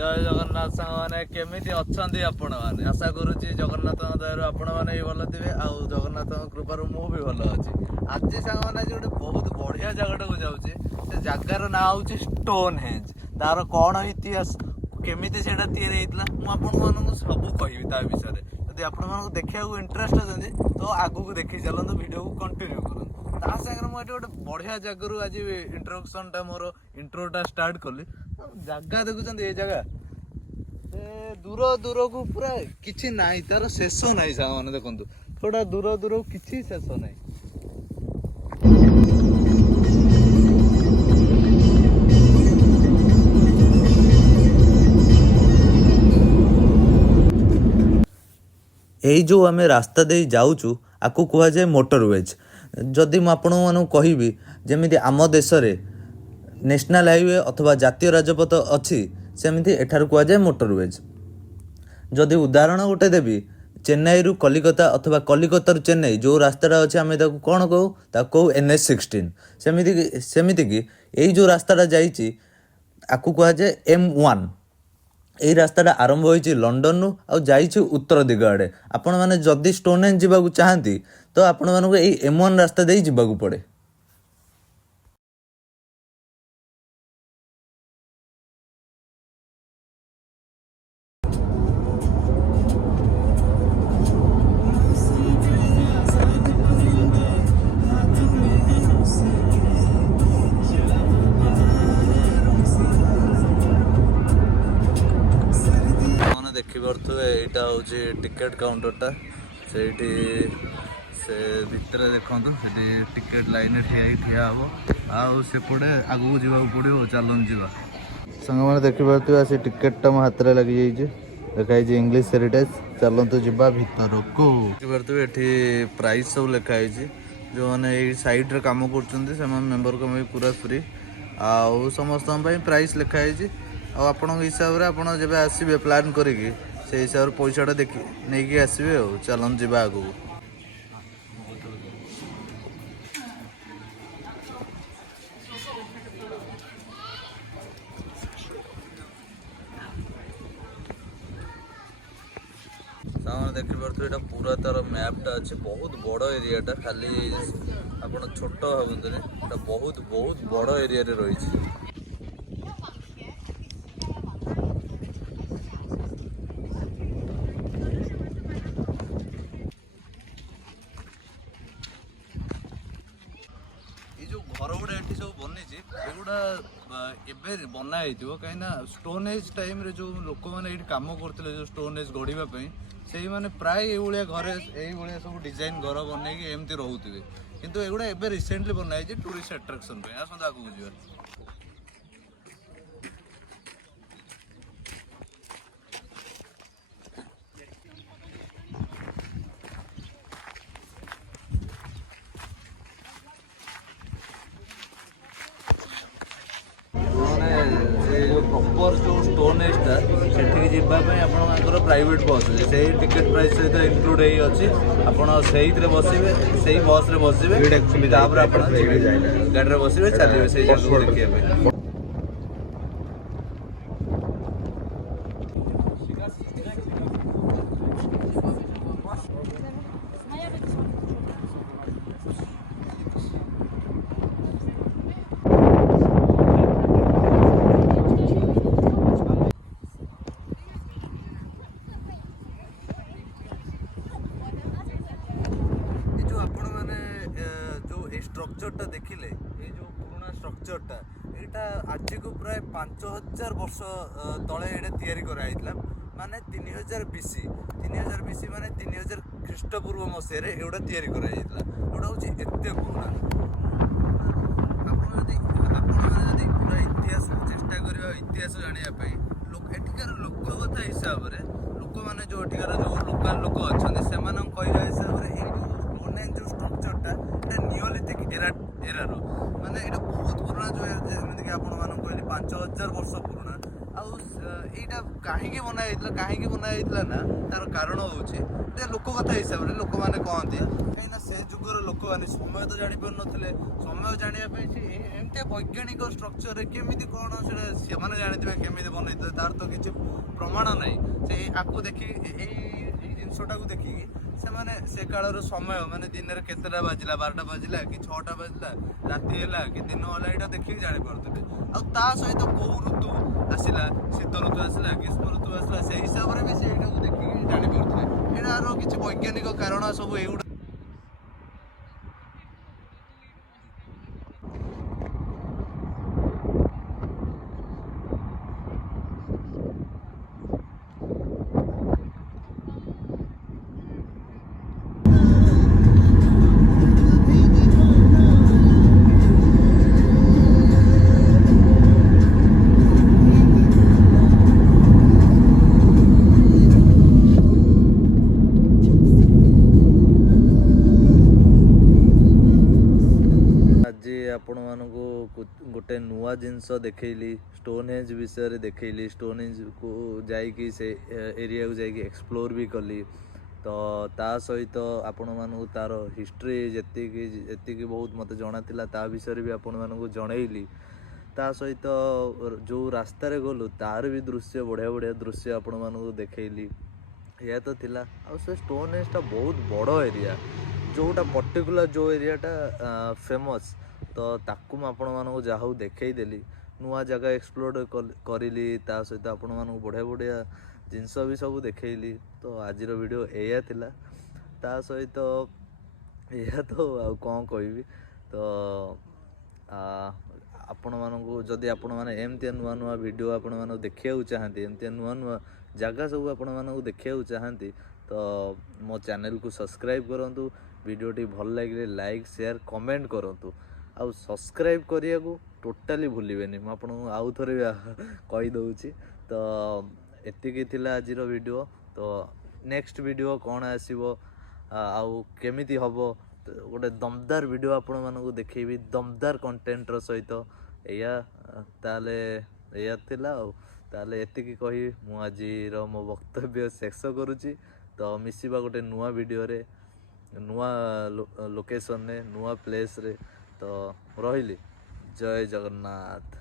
जय जगन्नाथ सांग मैंने केमिति अच्छंदी आपण माने आशा करूची जगन्नाथ दयारु आपण माने भी भल थिबे आ जगन्नाथ कृपारु मु भी भल अछि। आज सांग माने जे गोटे बहुत बढ़िया जगह को जाउची से जगार ना होउची स्टोन हेंज तार कोन इतिहास केमिति सेटा तैयारी हेतला मु आपण मानकु सब कहिबी ता विषय रे यदि आपण मानकु देखिया को इंटरेस्ट अछंदी तो आगु को देखि चलंतो वीडियो को कंटिन्यू करन ता संगे मु एटा गोटे बढ़िया जगह आज इंट्रोडक्शन टा मोर इंट्रोटा स्टार्ट कली जगह देखुଛନ୍ତି ए जगह दूर दूर को पूरा किछि नाही तार शेष नाही सामान देखंतु थोड़ा दूर दूर किछि शेष नाही। एई जो आमे रास्ता दे जाउचु आकु कुहा जाय मोटरवेज। जदि मु आपण मानु कहिबी जेमिति आम देश रे नेशनल हाईवे अथवा जातीय राजपथ अच्छी सेमती एठार कुआ जाए मोटरवेज। जदि उदाहरण गोटे देवी चेन्नई रु कलिकता अथवा कलिकता रु चेन्नई जो रास्ता अच्छे आम कौन कहू कहू NH16 सेमिति कि यही जो रास्ता जाइए आपको कह जाए M1। यही रास्ता आरंभ होइछि लंडन रु आ जाइछि उत्तर दिग आड़े। आपण माने जदि स्टोनहेंज जावाकू चाहती तो आपण मानकू एई M1 रास्ता दे जावाकू पड़े। देखिपे यहाँ हूँ टिकेट काउंटरटा से भितर देखो से टिकेट लाइन ठिया हम आउपटे आगू जावाक पड़ो चलन जा सांग मैंने देखिपे आसी टिकेटा मो हाथ में लगी जाइए लिखाई इंग्लिश हेरिटेज चलतु जा भर को देखिपे ये प्राइस सब लिखाई जो मैंने ये साइड कम कर मेम्बर को पूरा फ्री आउ समस्त प्राइस लिखाई आपण हिसाब से आप जब आसवे प्लान करिकी से हिसाब से पैसाटा देखी नहीं आसवे चलन जा आगू। देखिपे यहाँ पूरा तार मैपटा अच्छे बहुत बड़ एरियाटा खाली आप छोट भावुँ बहुत बहुत बड़ एरिया रही। घर गुड़ा ये सब बनी एगुड़ा एवं बनाई कहीं स्टोन एज टाइम रे जो लोक मैंने कम करते जो स्टोन एज गढ़ापी से मैंने प्राय ये घरे ये सब डिजाइन घर बन एमती रोथे किंतु एगुड़ा एवं रिसेंटली बनाई टूरिस्ट अट्राक्शन आसत आगू जा। प्रॉपर जो स्टोन एजटा से जावाई प्राइवेट बस से टिकेट प्राइस सहित इनक्लूड अच्छी आपड़ बसवे से बस बसवे गाड़ी बसवे चलिए से जगह देखिए। स्ट्रक्चरटा देखिले ये जो पुराना स्ट्रक्चरटा यहाँ आज को प्राय 5000 वर्ष तले ये तैयारी कराइला माने 3000 BC माने 3000 ख्रीष्टपूर्व मसीह एगुड़ा तैयारी कराइला एगुड़ा हूँ एत पुराना। आपड़ी पूरा इतिहास चेष्टा करवा इतिहास जानापी एठिकार लोकगता हिसाब से लोक मैंने जो एठिकार जो लोकाल लोक अच्छा से कहवा हिसाब से जो स्ट्रक्चरटा नियोलिथिक एरार माने ये बहुत पुराना जो जमीक आप कहली 5000 वर्ष पुराना ଏଇଟା କାହିଁକି ବନା ହେଇଥିଲା ନା ତାର କାରଣ ହଉଛି ଯେ ଲୋକ କଥା ହିସାବରେ ଲୋକମାନେ କହନ୍ତି କାହିଁକିନା ସେ ଯୁଗର ଲୋକମାନେ ସମୟ ତ ଜାଣିପାରୁନଥିଲେ। ସମୟ ଜାଣିବା ପାଇଁ ସେ ଏମିତିଆ ବୈଜ୍ଞାନିକ ଷ୍ଟ୍ରକ୍ଚରରେ କେମିତି କ'ଣ ସେଟା ସେମାନେ ଜାଣିଥିବେ କେମିତି ବନେଇଥିଲେ, ତାର ତ କିଛି ପ୍ରମାଣ ନାହିଁ। ସେ ଆକୁ ଦେଖିକି ଏଇ ଜିନିଷଟାକୁ ଦେଖିକି ସେମାନେ ସେ କାଳର ସମୟ ମାନେ ଦିନରେ କେତେଟା ବାଜିଲା, 12ଟା ବାଜିଲା କି 6ଟା ବାଜିଲା, ରାତି ହେଲା କି ଦିନ ହେଲା, ଏଇଟା ଦେଖିକି ଜାଣିପାରୁଥିଲେ। ଆଉ ତା ସହିତ କୋଉ ଋତୁ ଆସିଲା, ଶୀତ ଋତୁ ଆସିଲା, ଗ୍ରୀଷ୍ମ ଋତୁ ଆସିଲା, ସେଇ ହିସାବରେ ବି ସେ ଏଇଟାକୁ ଦେଖିକି ଜାଣିପାରୁଥିଲେ। ଏଇଟାର କିଛି ବୈଜ୍ଞାନିକ କାରଣ ସବୁ ଏଇଗୁଡ଼ା। ଆଜି ଆପଣମାନଙ୍କୁ ଗୋଟେ ନୂଆ ଜିନିଷ ଦେଖେଇଲି, ଷ୍ଟୋନ୍ ହେଞ୍ଜ ବିଷୟରେ ଦେଖେଇଲି। ଷ୍ଟୋନ୍ ହେଞ୍ଜକୁ ଯାଇକି ସେ ଏରିଆକୁ ଯାଇକି ଏକ୍ସପ୍ଲୋର ବି କଲି। ତ ତା ସହିତ ଆପଣମାନଙ୍କୁ ତାର ହିଷ୍ଟ୍ରି ଯେତିକି ବହୁତ ମୋତେ ଜଣାଥିଲା ତା ବିଷୟରେ ବି ଆପଣମାନଙ୍କୁ ଜଣେଇଲି। ତା ସହିତ ଯେଉଁ ରାସ୍ତାରେ ଗଲୁ ତାର ବି ଦୃଶ୍ୟ ବଢ଼ିଆ ଦୃଶ୍ୟ ଆପଣମାନଙ୍କୁ ଦେଖେଇଲି। ଏହା ତ ଥିଲା। ଆଉ ସେ ଷ୍ଟୋନ୍ ହେଞ୍ଜଟା ବହୁତ ବଡ଼ ଏରିଆ, ଯେଉଁଟା ପର୍ଟିକୁଲାର ଯେଉଁ ଏରିଆଟା ଫେମସ୍, ତ ତାକୁ ମୁଁ ଆପଣମାନଙ୍କୁ ଯାହା ହଉ ଦେଖେଇଦେଲି। ନୂଆ ଜାଗା ଏକ୍ସପ୍ଲୋର କରିଲି, ତା ସହିତ ଆପଣମାନଙ୍କୁ ବଢ଼ିଆ ଜିନିଷ ବି ସବୁ ଦେଖେଇଲି। ତ ଆଜିର ଭିଡ଼ିଓ ଏଇଆ ଥିଲା। ତା ସହିତ ଏହା ତ ଆଉ କ'ଣ କହିବି। ତ ଆପଣମାନଙ୍କୁ ଯଦି ଆପଣମାନେ ଏମିତିଆ ନୂଆ ଭିଡ଼ିଓ ଆପଣମାନଙ୍କୁ ଦେଖିବାକୁ ଚାହାନ୍ତି, ଏମିତିଆ ନୂଆ ଜାଗା ସବୁ ଆପଣମାନଙ୍କୁ ଦେଖିବାକୁ ଚାହାନ୍ତି, ତ ମୋ ଚ୍ୟାନେଲକୁ ସବସ୍କ୍ରାଇବ୍ କରନ୍ତୁ। ଭିଡ଼ିଓଟି ଭଲ ଲାଗିଲେ ଲାଇକ୍, ସେୟାର, କମେଣ୍ଟ କରନ୍ତୁ। ଆଉ ସବସ୍କ୍ରାଇବ୍ କରିବାକୁ ଟୋଟାଲି ଭୁଲିବେନି, ମୁଁ ଆପଣଙ୍କୁ ଆଉ ଥରେ କହିଦେଉଛି। ତ ଏତିକି ଥିଲା ଆଜିର ଭିଡ଼ିଓ। ତ ନେକ୍ସଟ ଭିଡ଼ିଓ କ'ଣ ଆସିବ ଆଉ କେମିତି ହେବ, ଗୋଟେ ଦମଦାର ଭିଡ଼ିଓ ଆପଣମାନଙ୍କୁ ଦେଖେଇବି, ଦମଦାର କଣ୍ଟେଣ୍ଟର ସହିତ। ତାହେଲେ ଏଇଆ ଥିଲା। ଆଉ ତାହେଲେ ଏତିକି କହି ମୁଁ ଆଜିର ମୋ ବକ୍ତବ୍ୟ ଶେଷ କରୁଛି। ତ ମିଶିବା ଗୋଟେ ନୂଆ ଭିଡ଼ିଓରେ, ନୂଆ ଲୋକେସନରେ, ନୂଆ ପ୍ଲେସ୍ରେ। ତ ରହିଲି। ଜୟ ଜଗନ୍ନାଥ।